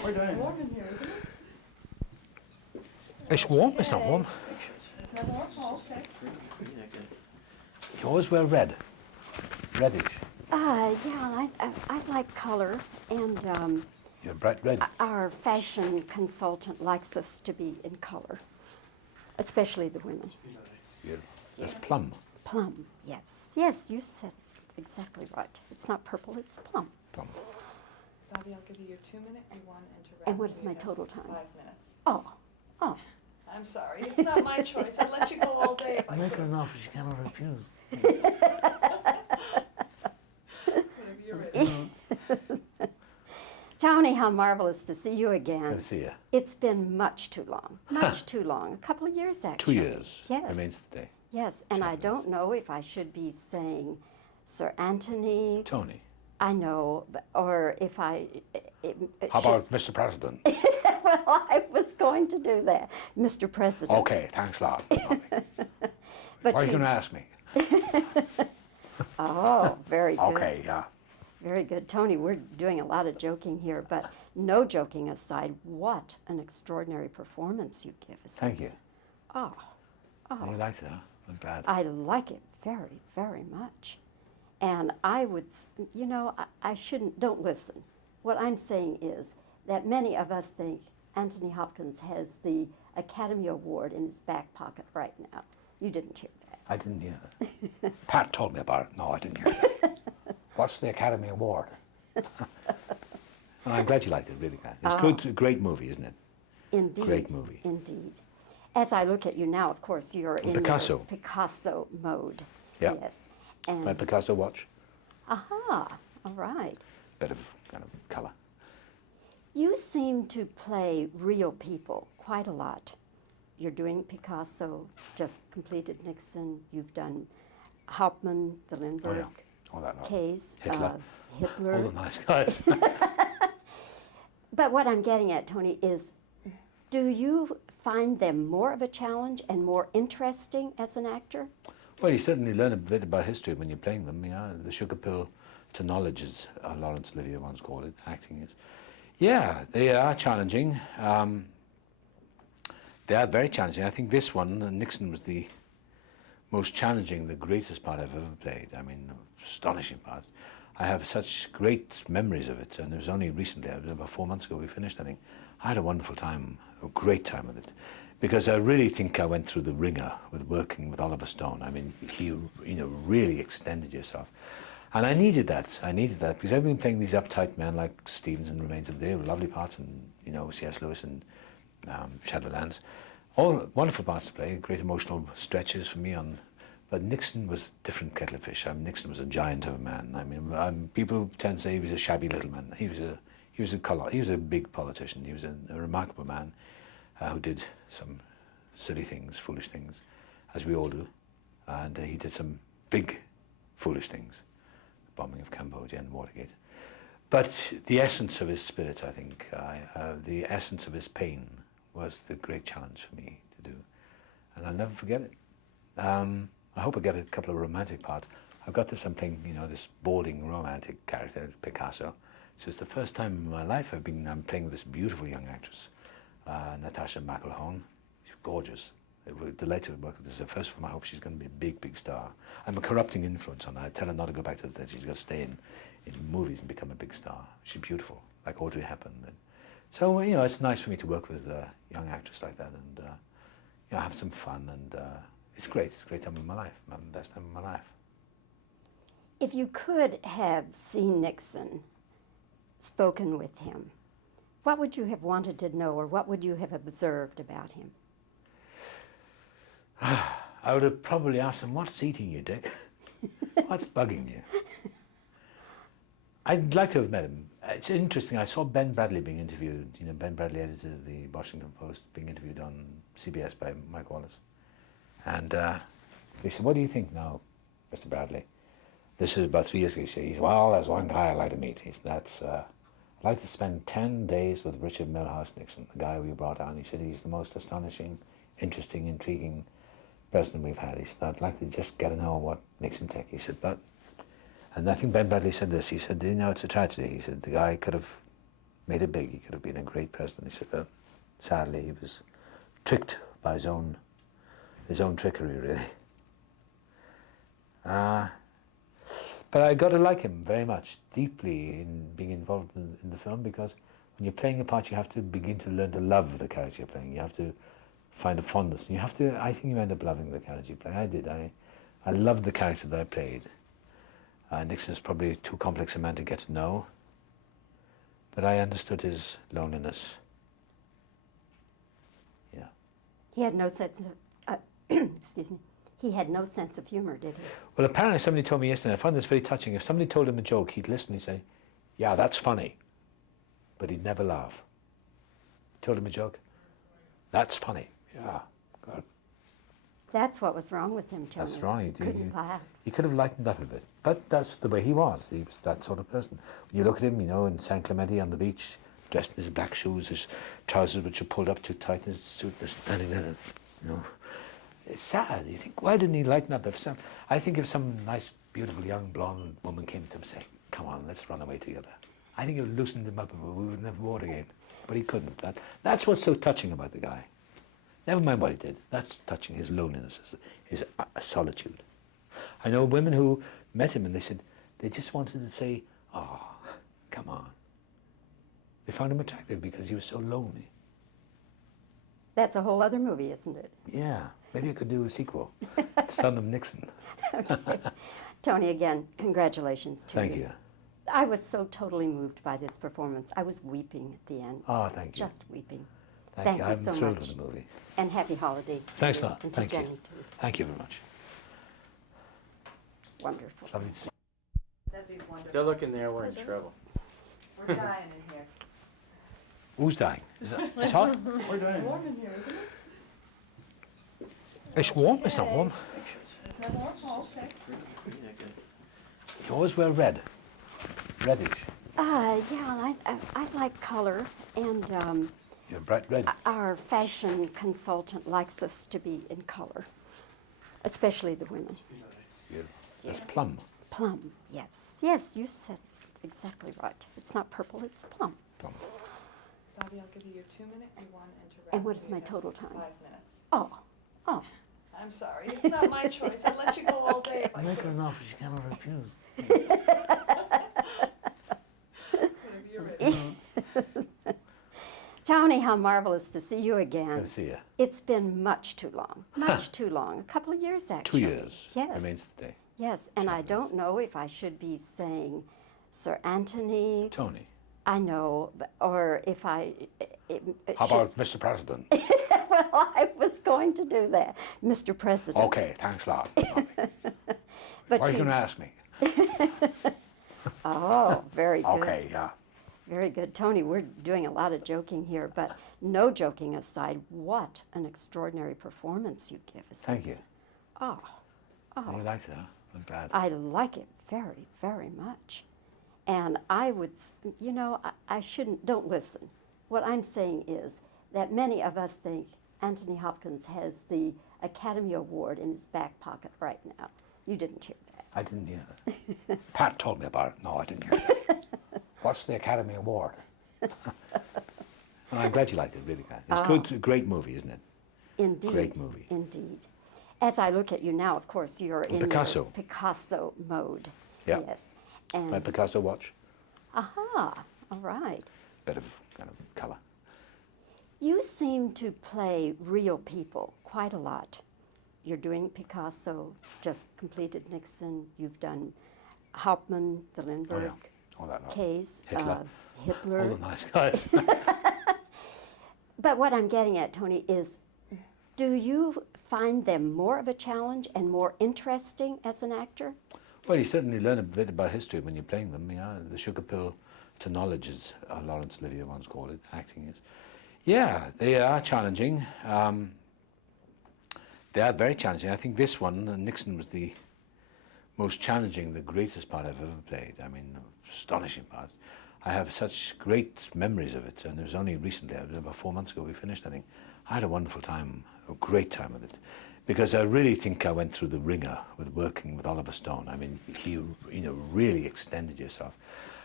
It's warm in here, isn't it? It's warm, it's not warm. It's not warm? Oh, okay. You always wear red. Reddish. Yeah, I like color, and You're bright red. our fashion consultant likes us to be in color, especially the women. Beautiful. That's plum. Plum, yes. Yes, you said exactly right. It's not purple, it's plum. Plum. Bobbie, I'll give you your 2-minute rewind and to wrap. And what is we my have total time? 5 minutes. Oh, oh. I'm sorry, it's not my choice. I'd let you go all day if I Make could. her an offer she cannot refuse. Whenever you're ready. Tony, how marvelous to see you again. Good to see you. It's been much too long, much too long. A couple of years, 2 actually. years Yes. remains today. Yes, and I don't know if I should be saying Sir Anthony. Tony, I know, or if I. how about Mr. President? Well, I was going to do that, Mr. President. Okay, thanks a lot. But What are you he- going to ask me? Oh, very good. Okay, yeah. Very good. Tony, we're doing a lot of joking here, but no joking aside, what an extraordinary performance you give us. Thank you. Oh, You liked it, huh? I'm glad. I like it very, very much. And I would, you know, I shouldn't, don't listen. What I'm saying is that many of us think Anthony Hopkins has the Academy Award in his back pocket right now. You didn't hear that. I didn't hear that. Pat told me about it. No, I didn't hear that. What's the Academy Award? Well, I'm glad you liked it, really glad. It's good, great movie, isn't it? Indeed. Great movie. Indeed. As I look at you now, of course, you're in Picasso. your Picasso mode. Yeah. Yes. And My Picasso watch, aha, all right. bit of kind of colour. You seem to play real people quite a lot. You're doing Picasso, just completed Nixon. You've done Hauptmann, the Lindbergh All that lot. case, Hitler. Hitler. All the nice guys. But what I'm getting at, Tony, is do you find them more of a challenge and more interesting as an actor? Well, you certainly learn a bit about history when you're playing them. You know, the sugar pill to knowledge, as Laurence Olivier once called it, acting is. Yeah, they are challenging. They are very challenging. I think this one, Nixon, was the most challenging, the greatest part I've ever played. I mean, astonishing part. I have such great memories of it, and it was only recently, it was about 4 months ago we finished, I think. I had a wonderful time, a great time with it, because I really think I went through the ringer with working with Oliver Stone. I mean, you really extended yourself. And I needed that, because I've been playing these uptight men like Stevens and Remains of the Day, with lovely parts, and, you know, C.S. Lewis and Shadowlands. All wonderful parts to play, great emotional stretches for me on. But Nixon was a different kettle of fish. I mean, Nixon was a giant of a man. I mean, people tend to say he was a shabby little man. He was a big politician. He was a remarkable man who did some silly things, foolish things, as we all do. And he did some big, foolish things, the bombing of Cambodia and Watergate. But the essence of his spirit, I think, the essence of his pain was the great challenge for me to do. And I'll never forget it. I hope I get a couple of romantic parts. I've got this, I'm playing, you know, this balding romantic character, Picasso. So it's the first time in my life I'm playing with this beautiful young actress, Natasha McElhone. She's gorgeous. We're delighted to work with her. This is the first film. I hope she's going to be a big, big star. I'm a corrupting influence on her. I tell her not to go back to the theatre. She's got to stay in movies and become a big star. She's beautiful, like Audrey Hepburn. And so, you know, it's nice for me to work with a young actress like that and, you know, have some fun. And it's great. It's a great time of my life. The best time of my life. If you could have seen Nixon, spoken with him, what would you have wanted to know, or what would you have observed about him? I would have probably asked him, what's eating you, Dick? What's bugging you? I'd like to have met him. It's interesting, I saw Ben Bradley being interviewed, you know, Ben Bradley, editor of the Washington Post, being interviewed on CBS by Mike Wallace. And he said, what do you think now, Mr. Bradley? This is about 3 years ago. He said, well, there's one guy I'd like to meet. He said, I'd like to spend 10 days with Richard Milhous Nixon, the guy we brought on. He said, he's the most astonishing, interesting, intriguing president we've had. He said, I'd like to just get to know what makes him tick. He said, but, and I think Ben Bradley said this, he said, you know, it's a tragedy. He said, the guy could have made it big. He could have been a great president. He said, well, sadly, he was tricked by his own trickery, really. But I got to like him very much, deeply, in being involved in the film, because when you're playing a part, you have to begin to learn to love the character you're playing. You have to find a fondness. And you have to, I think you end up loving the character you play. I did. I loved the character that I played. Nixon is probably too complex a man to get to know, but I understood his loneliness. Yeah. He had no sense of, excuse me, he had no sense of humor, did he? Well, apparently somebody told me yesterday, I found this very touching, if somebody told him a joke, he'd listen, he'd say, yeah, that's funny, but he'd never laugh. Told him a joke, that's funny, yeah, God. That's what was wrong with him, Tony. That's right. He couldn't laugh. He could have lightened up a bit, but that's the way he was. He was that sort of person. When you look at him, you know, in San Clemente on the beach, dressed in his black shoes, his trousers which are pulled up too tight, his suit, standing there, you know. It's sad. You think, why didn't he lighten up? I think if some nice, beautiful, young, blonde woman came to him and said, come on, let's run away together, I think it would loosen him up, we would never war again. But he couldn't. That's what's so touching about the guy. Never mind what he did. That's touching, his loneliness, his solitude. I know women who met him and they said, they just wanted to say, oh, come on. They found him attractive because he was so lonely. That's a whole other movie, isn't it? Yeah, maybe I could do a sequel, Son of Nixon. Okay. Tony, again, congratulations to you. Thank you. I was so totally moved by this performance. I was weeping at the end. Oh, thank you. Just weeping. Thank you. you I'm so thrilled much. with the movie. And happy holidays. to Thanks a you lot. and to Thank you. Jenny, too. Thank you very much. Wonderful. Lovely to see That'd be wonderful. They're looking there, we're in trouble. We're dying in here. you. Who's dying? Is it, it's hot? It's warm in here, isn't it? It's warm? It's not warm. It's not warm? Oh, okay. You always wear red. Reddish. Yeah, I like color, and You're bright red. our fashion consultant likes us to be in color, especially the women. Beautiful. That's plum. Plum, yes. Yes, you said exactly right. It's not purple, it's plum. Plum. Bobbie, I'll give you your 2-minute, your 1, and to wrap. And what is we my have total time? 5 minutes. Oh, oh. I'm sorry, it's not my choice. I'd let you go all day if I Make could. her an offer she cannot refuse. Whenever you're ready. Tony, how marvelous to see you again. Good to see you. It's been much too long, much too long. A couple of years, 2 actually. years Yes. remains today. Yes, and I don't know if I should be saying Sir Anthony. Tony, I know, or if I. how about Mr. President? Well, I was going to do that, Mr. President. Okay, thanks a lot. But Why are you going to ask me? Oh, very good. Okay, yeah. Very good. Tony, we're doing a lot of joking here, but no joking aside, what an extraordinary performance you give us. Thank you. Oh, Oh, you liked it, huh? I'm glad. I like it very, very much. And I would, you know, I shouldn't, don't listen. What I'm saying is that many of us think Anthony Hopkins has the Academy Award in his back pocket right now. You didn't hear that. I didn't hear that. Pat told me about it. No, I didn't hear that. What's the Academy Award? Well, I'm glad you liked it, really glad. It's good, great movie, isn't it? Indeed. Great movie. Indeed. As I look at you now, of course, you're in Picasso. your Picasso mode. Yeah. Yes. My And, Picasso watch, aha, all right. bit of kind of colour. You seem to play real people quite a lot. You're doing Picasso, just completed Nixon. You've done Hauptmann, the Lindbergh All that lot. case, Hitler. Hitler. All the nice guys. But what I'm getting at, Tony, is do you find them more of a challenge and more interesting as an actor? Well, you certainly learn a bit about history when you're playing them. You know, the sugar pill to knowledge, as Laurence Olivier once called it, acting is. Yeah, they are challenging. They are very challenging. I think this one, Nixon, was the most challenging, the greatest part I've ever played. I mean, astonishing part. I have such great memories of it, and it was only recently, about 4 months ago we finished, I think. I had a wonderful time, a great time with it, because I really think I went through the ringer with working with Oliver Stone. I mean, you know, really extended yourself.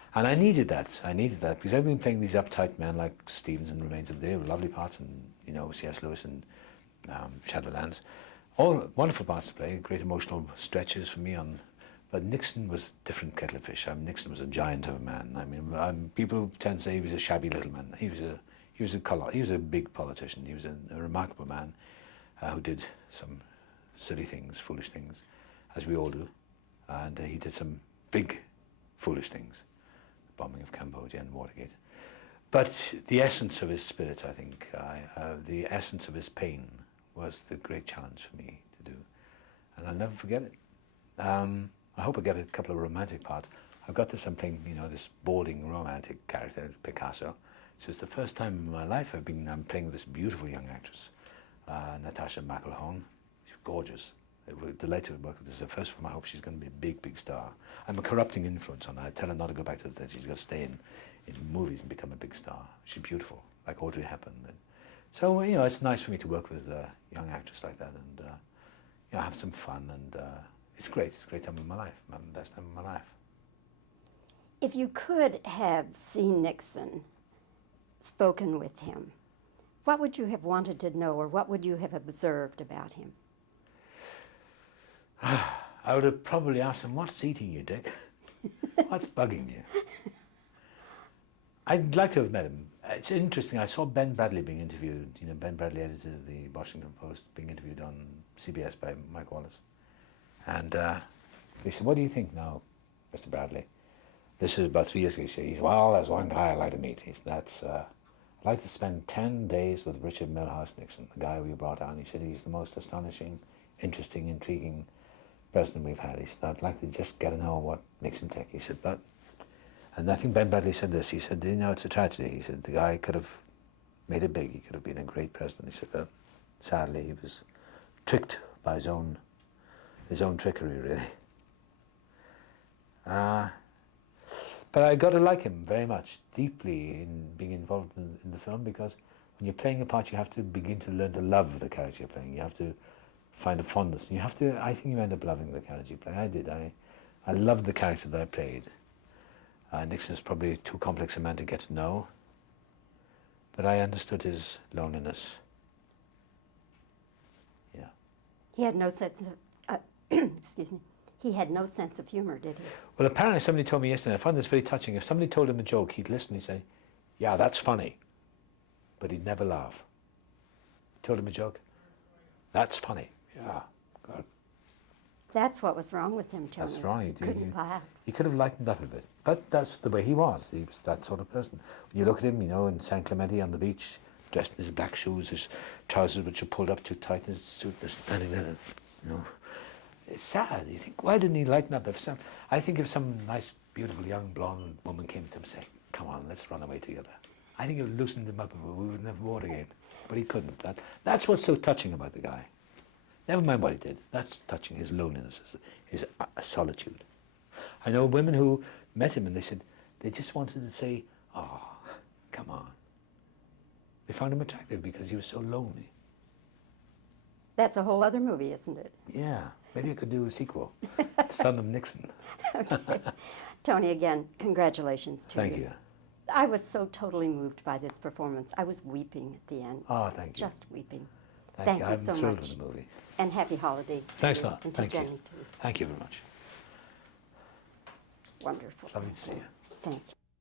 And I needed that. I needed that because I've been playing these uptight men like Stevens and Remains of the Day, with lovely parts, and you know, C.S. Lewis and Shadowlands, all wonderful parts to play, great emotional stretches for me on. But Nixon was a different kettle of fish. Nixon was a giant of a man. I mean, people tend to say he was a shabby little man. He was a big politician. He was a remarkable man who did some silly things, foolish things, as we all do, and he did some big, foolish things. Bombing of Cambodia and Watergate. But the essence of his spirit, I think, the essence of his pain was the great challenge for me to do. And I'll never forget it. I hope I get a couple of romantic parts. I've got this, I'm playing, you know, this balding romantic character, Picasso. So it's the first time in my life I'm playing this beautiful young actress, Natasha McElhone. She's gorgeous. We're delighted to work with this. It's the first film. I hope she's going to be a big, big star. I'm a corrupting influence on her. I tell her not to go back to the theatre. She's got to stay in movies and become a big star. She's beautiful, like Audrey Hepburn. So, you know, it's nice for me to work with a young actress like that and, you know, have some fun. And it's great. It's a great time of my life. My best time of my life. If you could have seen Nixon, spoken with him, what would you have wanted to know, or what would you have observed about him? I would have probably asked him, what's eating you, Dick? What's bugging you? I'd like to have met him. It's interesting, I saw Ben Bradley being interviewed, you know, Ben Bradley, editor of the Washington Post, being interviewed on CBS by Mike Wallace. And they said, what do you think now, Mr. Bradley? This is about 3 years ago. He said, well, there's one guy I'd like to meet. I'd like to spend 10 days with Richard Milhous Nixon, the guy we brought on. He said, he's the most astonishing, interesting, intriguing president we've had. He said, I'd like to just get to know what makes him tick. He said, but, and I think Ben Bradley said this, he said, you know, it's a tragedy. He said, the guy could have made it big. He could have been a great president. He said, but sadly, he was tricked by his own trickery, really. But I got to like him very much, deeply, in being involved in the film, because when you're playing a part, you have to begin to learn to love the character you're playing. You have to find a fondness. And you have to, I think you end up loving the character you play. I did. I loved the character that I played. Nixon is probably too complex a man to get to know, but I understood his loneliness. Yeah. He had no sense of, excuse me, he had no sense of humor, did he? Well, apparently somebody told me yesterday, I found this very touching, if somebody told him a joke, he'd listen and he'd say, yeah, that's funny, but he'd never laugh. Told him a joke, that's funny, yeah, God. That's what was wrong with him, Tony. That's right. He couldn't laugh. He could have lightened up a bit, but that's the way he was. He was that sort of person. When you look at him, you know, in San Clemente on the beach, dressed in his black shoes, his trousers which are pulled up too tight, and his suit is standing there, you know. It's sad. You think, why didn't he lighten up? I think if some nice, beautiful, young, blonde woman came to him and said, come on, let's run away together, I think it would loosen him up and we would never Watergate. But he couldn't. That's what's so touching about the guy. Never mind what he did. That's touching, his loneliness, his solitude. I know women who met him and they said, they just wanted to say, oh, come on. They found him attractive because he was so lonely. That's a whole other movie, isn't it? Yeah, maybe I could do a sequel, Son of Nixon. Okay. Tony, again, congratulations to you. Thank you. I was so totally moved by this performance. I was weeping at the end. Oh, thank you. Just weeping. Thank you. so I'm thrilled much. with the movie. And happy holidays to Thanks you a lot. and to Thank you. Jenny, too. Thank you very much. Wonderful. Lovely to see you. Thank you.